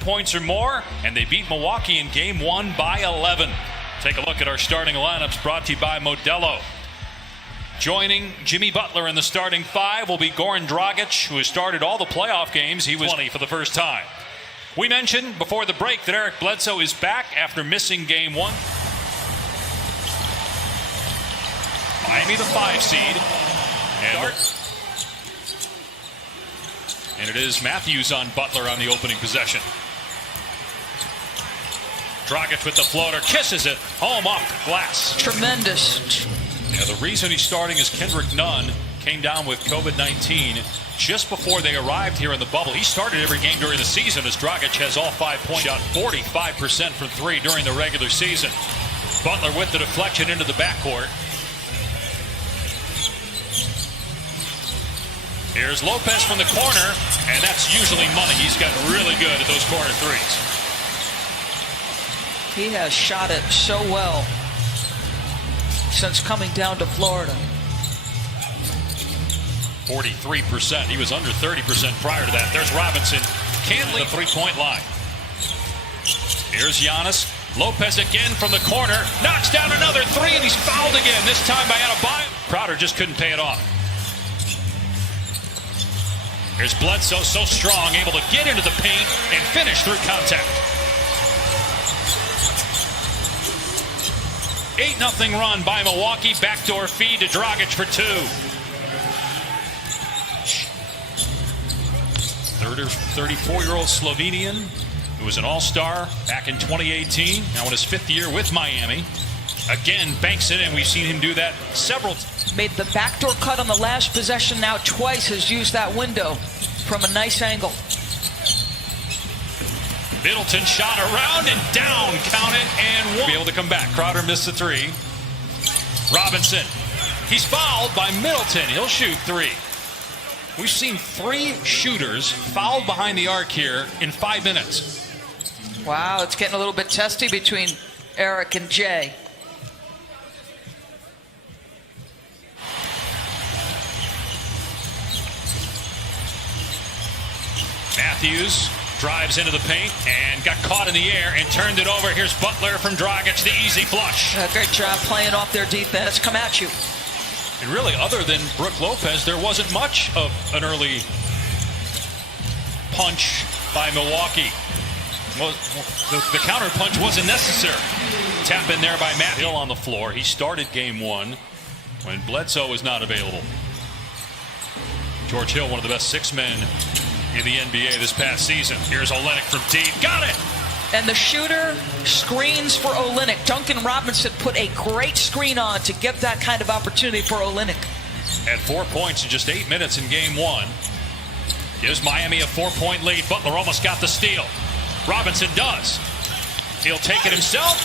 Points or more, and they beat Milwaukee in Game 1 by 11. Take a look at our starting lineups brought to you by Modelo. Joining Jimmy Butler in the starting five will be Goran Dragic, who has started all the playoff games. He was 20 for the first time. We mentioned before the break that Eric Bledsoe is back after missing Game 1. Miami the 5 seed. And it is Matthews on Butler on the opening possession. Dragic with the floater, kisses it home off the glass. Tremendous. Yeah, the reason he's starting is Kendrick Nunn came down with COVID-19 just before they arrived here in the bubble. He started every game during the season as Dragic has all 5 points. Shot 45% from three during the regular season. Butler with the deflection into the backcourt. Here's Lopez from the corner, and that's usually money. He's gotten really good at those corner threes. He has shot it so well since coming down to Florida. 43%. He was under 30% prior to that. There's Robinson. Can't leave the three-point line. Here's Giannis. Lopez again from the corner. Knocks down another three, and he's fouled again, this time by Adebayo. Crowder just couldn't pay it off. Here's Bledsoe, so strong, able to get into the paint and finish through contact. 8-0 run by Milwaukee. Backdoor feed to Dragic for two. 34-year-old Slovenian who was an all-star back in 2018. Now in his fifth year with Miami. Again, banks it in. We've seen him do that several times. Made the backdoor cut on the last possession. Now twice has used that window from a nice angle. Middleton shot around and down. Count it and won't be able to come back. Crowder missed the three. Robinson. He's fouled by Middleton. He'll shoot three. We've seen three shooters fouled behind the arc here in 5 minutes. Wow, it's getting a little bit testy between Eric and Jay. Matthews drives into the paint and got caught in the air and turned it over. Here's Butler from Dragic, the easy flush. Great job playing off their defense. Come at you. And really, other than Brook Lopez, there wasn't much of an early punch by Milwaukee. Well, the counter punch wasn't necessary. Tap in there by Matt Hill on the floor. He started Game 1 when Bledsoe was not available. George Hill, one of the best six men in the NBA this past season. Here's Olynyk from deep. Got it! And the shooter screens for Olynyk. Duncan Robinson put a great screen on to get that kind of opportunity for Olynyk. Had 4 points in just 8 minutes in Game 1. Gives Miami a 4-point lead. Butler almost got the steal. Robinson does. He'll take it himself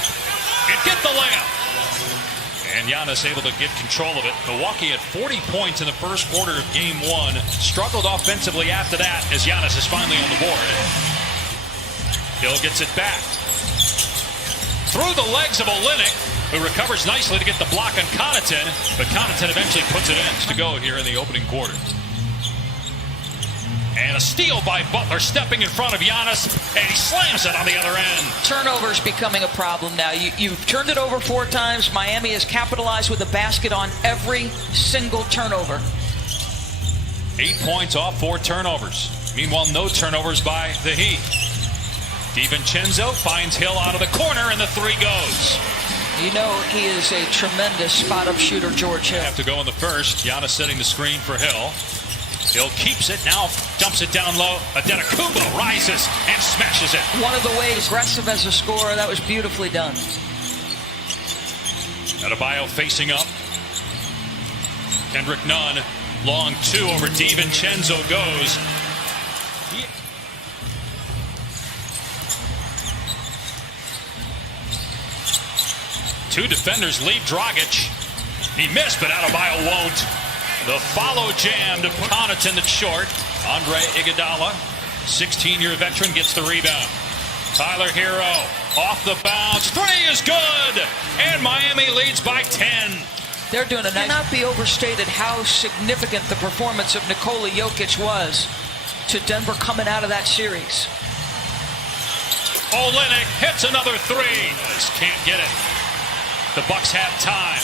and get the layup. And Giannis able to get control of it. Milwaukee had 40 points in the first quarter of Game 1. Struggled offensively after that as Giannis is finally on the board. Hill gets it back. Through the legs of Olynyk, who recovers nicely to get the block on Connaughton. But Connaughton eventually puts it in to go here in the opening quarter. And a steal by Butler, stepping in front of Giannis, and he slams it on the other end. Turnovers becoming a problem now. You've turned it over 4 times. Miami has capitalized with a basket on every single turnover. 8 points off 4 turnovers. Meanwhile, no turnovers by the Heat. DiVincenzo finds Hill out of the corner, and the three goes. You know he is a tremendous spot-up shooter, George Hill. Have to go in the first. Giannis setting the screen for Hill. Hill keeps it, now dumps it down low. Adetokounmpo rises and smashes it. One of the ways aggressive as a scorer, that was beautifully done. Adebayo facing up. Kendrick Nunn, long two over DiVincenzo goes. Two defenders leave Dragic. He missed, but Adebayo won't. The follow jam to Connaughton that's short. Andre Iguodala, 16-year veteran, gets the rebound. Tyler Hero off the bounce. Three is good. And Miami leads by 10. They're doing a nice. It cannot be overstated how significant the performance of Nikola Jokic was to Denver coming out of that series. Olynyk hits another three. Just can't get it. The Bucks have time.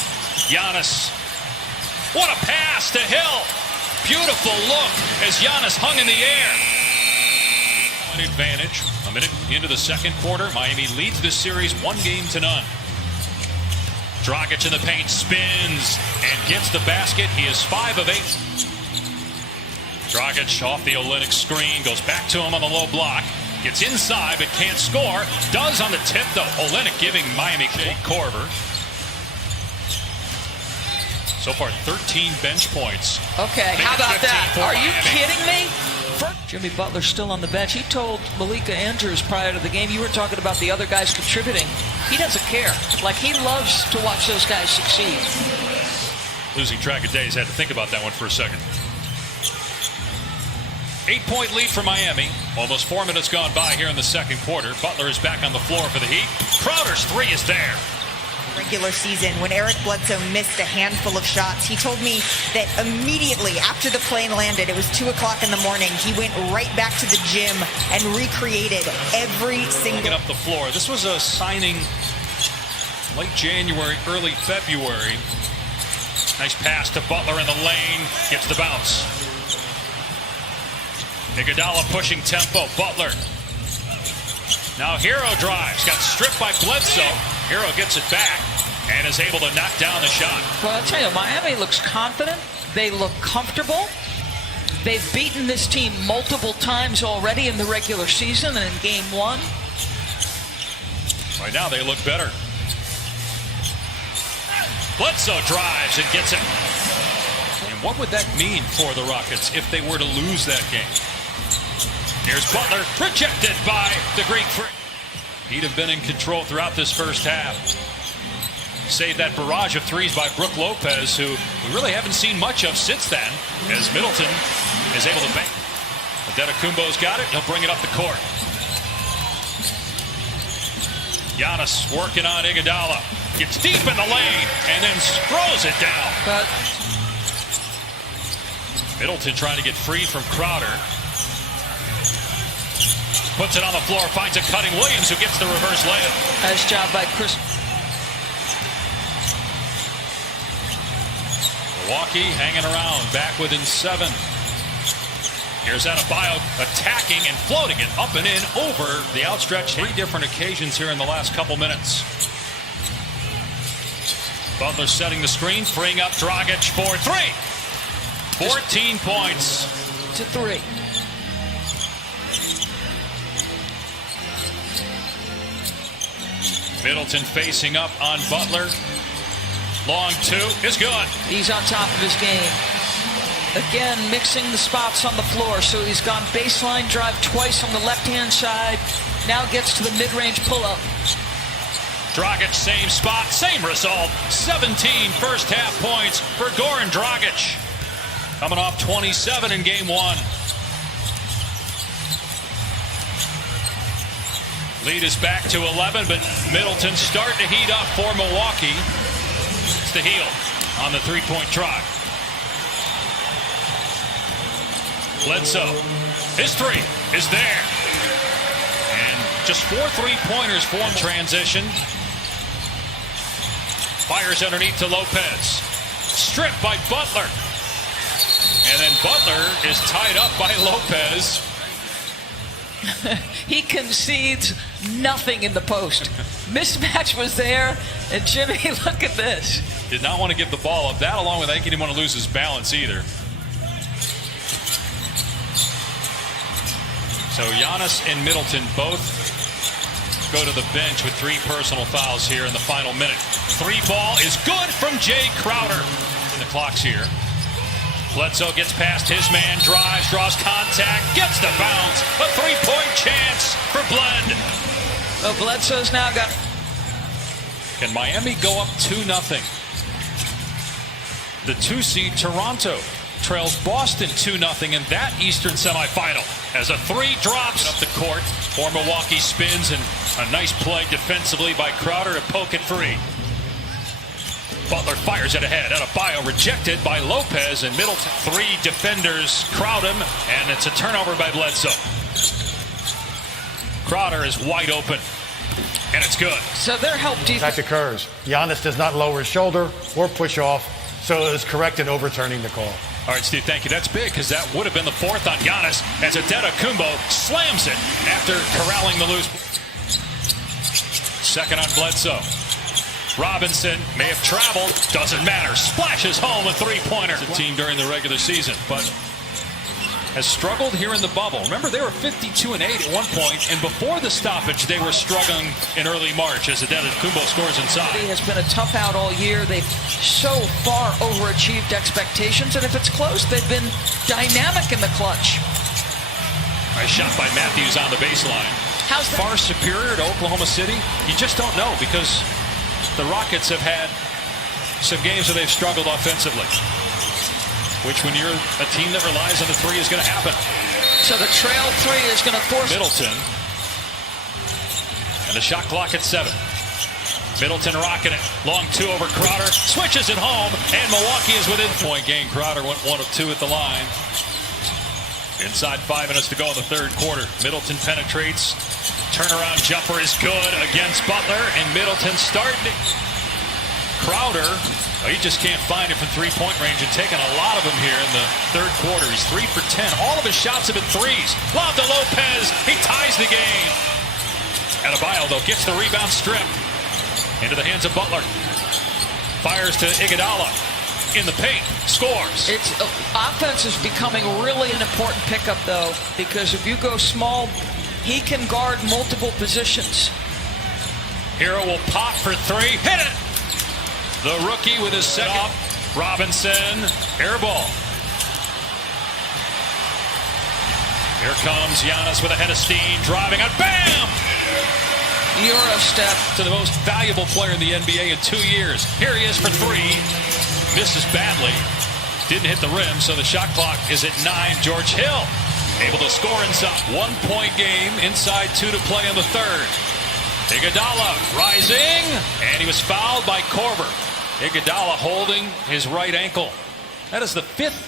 Giannis. What a pass to Hill. Beautiful look as Giannis hung in the air. An advantage. A minute into the second quarter. Miami leads this series 1-0. Dragic in the paint, spins and gets the basket. He is 5 of 8. Dragic off the Olynyk screen, goes back to him on the low block. Gets inside but can't score. Does on the tip though. Olynyk giving Miami Corver. So far 13 bench points. Okay, how about that? Are you Miami. kidding me? Jimmy Butler's still on the bench. He told Malika Andrews prior to the game, you were talking about the other guys contributing. He doesn't care. Like, he loves to watch those guys succeed. Losing track of days, had to think about that one for a second. 8-point lead for Miami. Almost 4 minutes gone by here in the second quarter. Butler is back on the floor for the Heat. Crowder's three is there. Regular season, when Eric Bledsoe missed a handful of shots, he told me that immediately after the plane landed, it was 2 o'clock in the morning, he went right back to the gym and recreated every single... Up the floor. This was a signing late January, early February. Nice pass to Butler in the lane. Gets the bounce. Iguodala pushing tempo. Butler. Now Hero drives. Got stripped by Bledsoe. Hero gets it back and is able to knock down the shot. Well, I'll tell you, Miami looks confident. They look comfortable. They've beaten this team multiple times already in the regular season and in game 1. Right now they look better. Bledsoe drives and gets it. And what would that mean for the Rockets if they were to lose that game? Here's Butler, rejected by the Greek Freak. He'd have been in control throughout this first half. Save that barrage of threes by Brook Lopez, who we really haven't seen much of since then, as Middleton is able to bank. Antetokounmpo's got it. He'll bring it up the court. Giannis working on Iguodala. Gets deep in the lane and then throws it down. But Middleton trying to get free from Crowder. Puts it on the floor, finds a cutting Williams who gets the reverse layup. nice job by Chris. Milwaukee hanging around, back within 7. Here's Adebayo attacking and floating it up and in over the outstretched. 3 different occasions here in the last couple minutes. Butler setting the screen, freeing up Dragic for 3. 14 points. To 3. Middleton facing up on Butler. Long 2 is good. He's on top of his game. Again, mixing the spots on the floor. So he's gone baseline drive twice on the left-hand side. Now gets to the mid-range pull-up. Dragic, same spot, same result. 17 first half points for Goran Dragic. Coming off 27 in game 1. Lead is back to 11, but Middleton starting to heat up for Milwaukee. It's the heel on the 3-point try. Bledsoe, his 3 is there. And just 4 3-pointers for him. Transition. Fires underneath to Lopez. Stripped by Butler. And then Butler is tied up by Lopez. He concedes nothing in the post. Mismatch was there, and Jimmy, look at this. Did not want to give the ball up. That, along with, I think he didn't want to lose his balance either. So Giannis and Middleton both go to the bench with 3 personal fouls here in the final minute. 3 ball is good from Jay Crowder. And the clock's here. Bledsoe gets past his man, drives, draws contact, gets the bounce. A 3-point chance for Bled. Oh, Bledsoe's now got... Can Miami go up 2-0? The 2-seed Toronto trails Boston 2-0 in that Eastern semifinal. As a 3 drops up the court for Milwaukee, spins, and a nice play defensively by Crowder to poke it free. Butler fires it ahead. Adebayo rejected by Lopez, and Middleton. 3 defenders crowd him, and it's a turnover by Bledsoe. Crowder is wide open, and it's good. So their help defense That occurs. Giannis does not lower his shoulder or push off, so it is correct in overturning the call. All right, Steve, thank you. That's big because that would have been the fourth on Giannis as Antetokounmpo slams it after corralling the loose. Second on Bledsoe. Robinson may have traveled, doesn't matter. Splashes home a three-pointer. The team during the regular season, but has struggled here in the bubble. Remember, they were 52-8 at one point, and before the stoppage, they were struggling in early March as Antetokounmpo scores inside. It has been a tough out all year. They've so far overachieved expectations, and if it's close, they've been dynamic in the clutch. Nice shot by Matthews on the baseline. How's that? Far superior to Oklahoma City? You just don't know because the Rockets have had some games where they've struggled offensively, which when you're a team that relies on the three is going to happen. So the trail three is going to force Middleton. And the shot clock at 7. Middleton rocking it. Long two over Crowder. Switches it home. And Milwaukee is within point game. Crowder went 1 of 2 at the line. Inside 5 minutes to go in the third quarter. Middleton penetrates. Turnaround jumper is good against Butler. And Middleton starting it. Crowder, well, he just can't find it from three-point range and taking a lot of them here in the third quarter. He's 3 for 10. All of his shots have been threes. Lob to Lopez. He ties the game. Adebayo, though, gets the rebound strip into the hands of Butler. Fires to Iguodala in the paint. Scores. It's offense is becoming really an important pickup, though, because if you go small, he can guard multiple positions. Hero will pop for 3. Hit it. The rookie with his second. Robinson, air ball. Here comes Giannis with a head of steam, driving it, bam! Euro step. To the most valuable player in the NBA in 2 years. Here he is for 3. Misses badly. Didn't hit the rim, so the shot clock is at 9. George Hill able to score inside. 1-point game, inside 2 to play in the third. Iguodala rising, and he was fouled by Korver. Iguodala holding his right ankle. That is the 5th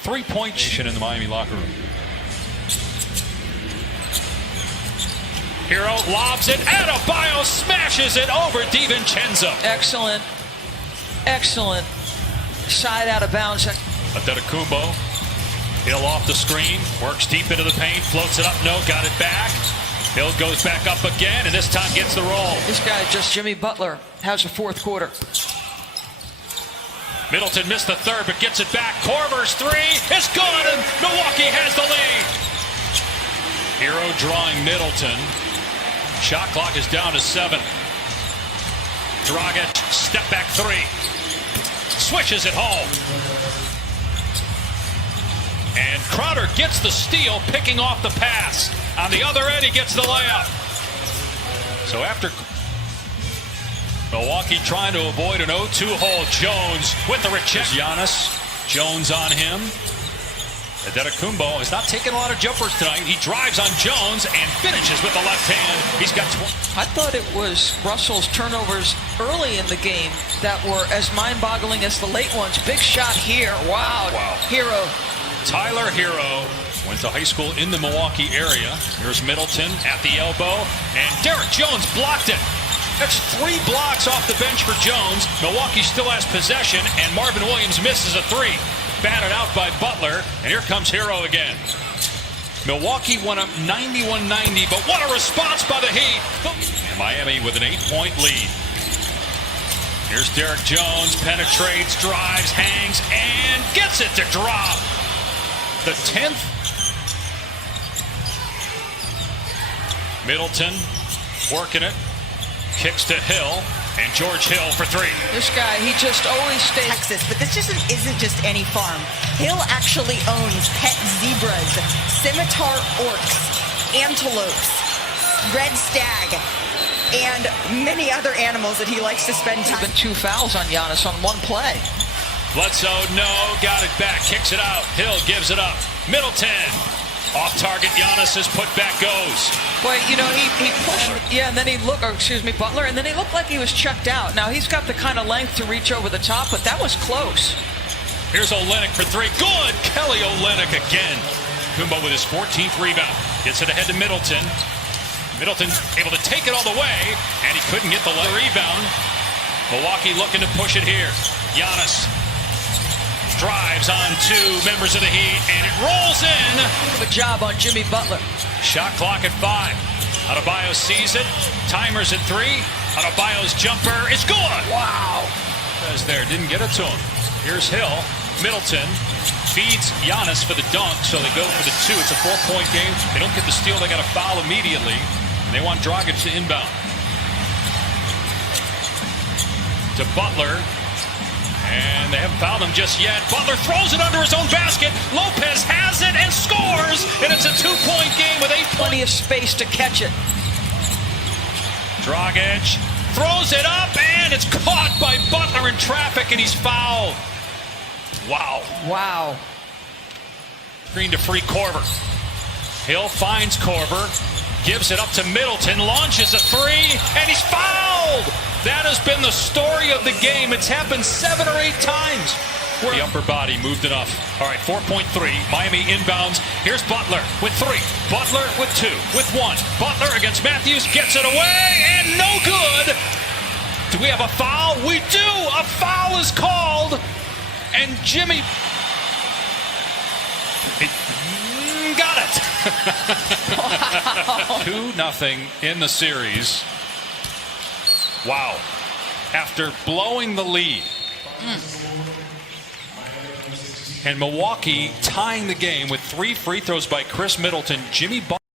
three-point in the Miami locker room. Hero lobs it. Adebayo smashes it over DiVincenzo. Excellent. Excellent. Side out of bounds. Antetokounmpo. Hill off the screen. Works deep into the paint. Floats it up. No, got it back. Hill goes back up again, and this time gets the roll. This guy, just Jimmy Butler, has a fourth quarter. Middleton missed the third, but gets it back. Korver's 3 is good, and Milwaukee has the lead. Hero drawing Middleton. Shot clock is down to 7. Dragic, step back 3. Swishes it home. And Crowder gets the steal, picking off the pass. On the other end, he gets the layup. So after Milwaukee trying to avoid an 0-2 hole, Jones with the recheck. Giannis, Jones on him. Antetokounmpo is not taking a lot of jumpers tonight. He drives on Jones and finishes with the left hand. He's got 20. I thought it was Russell's turnovers early in the game that were as mind-boggling as the late ones. Big shot here. Wow. Hero. Tyler Hero went to high school in the Milwaukee area. Here's Middleton at the elbow, and Derek Jones blocked it. That's 3 blocks off the bench for Jones. Milwaukee still has possession, and Marvin Williams misses a 3. Batted out by Butler, and here comes Hero again. Milwaukee went up 91-90, but what a response by the Heat. And Miami with an 8-point lead. Here's Derek Jones, penetrates, drives, hangs, and gets it to drop. The 10th. Middleton working it. Kicks to Hill. And George Hill for 3. This guy, he just always stays. Texas, but this just isn't just any farm. Hill actually owns pet zebras, scimitar orcs, antelopes, red stag, and many other animals that he likes to spend time. There's been 2 fouls on Giannis on 1 play. Bledsoe, no, got it back, kicks it out. Hill gives it up. Middleton, off target. Giannis's putback goes. Well, you know, he pushed, and then Butler, and then he looked like he was checked out. Now, he's got the kind of length to reach over the top, but that was close. Here's Olynyk for 3. Good! Kelly Olynyk again. Kumbo with his 14th rebound. Gets it ahead to Middleton. Middleton able to take it all the way, and he couldn't get the rebound. Milwaukee looking to push it here. Giannis drives on two members of the Heat, and it rolls in. Good job on Jimmy Butler. Shot clock at 5. Adebayo sees it. Timer's at 3. Adebayo's jumper is good. Wow. As there, didn't get it to him. Here's Hill. Middleton feeds Giannis for the dunk, so they go for the 2. It's a 4-point game. They don't get the steal. They got a foul immediately. And they want Dragic to inbound. To Butler. And they haven't fouled him just yet. Butler throws it under his own basket. Lopez has it and scores. And it's a 2-point game with 8 points. Plenty of space to catch it. Dragic throws it up, and it's caught by Butler in traffic, and he's fouled. Wow. Wow. Screen to free Korver. Hill finds Korver, gives it up to Middleton, launches a 3, and he's fouled. That has been the story of the game. It's happened 7 or 8 times. The upper body moved enough. All right, 4.3. Miami inbounds. Here's Butler with 3. Butler with 2. With 1. Butler against Matthews. Gets it away, and no good. Do we have a foul? We do. A foul is called. And Jimmy got it. Wow. 2-0 in the series. Wow. After blowing the lead. And Milwaukee tying the game with 3 free throws by Chris Middleton. Jimmy Butler.